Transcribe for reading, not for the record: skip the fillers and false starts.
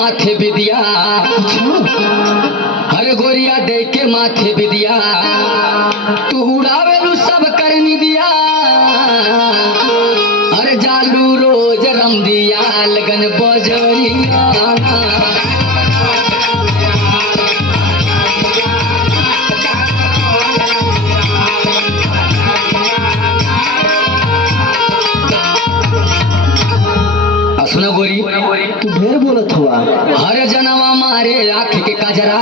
माथे बिदिया हर गोरिया दे के माथे बिदिया तू उड़ावेलू सब करनी दिया हर जालू रोज रम दिया लगन बजरिया सुना गोरी तू ढेर बोलत हुआ। हर जनवा मारे आँख के कजरा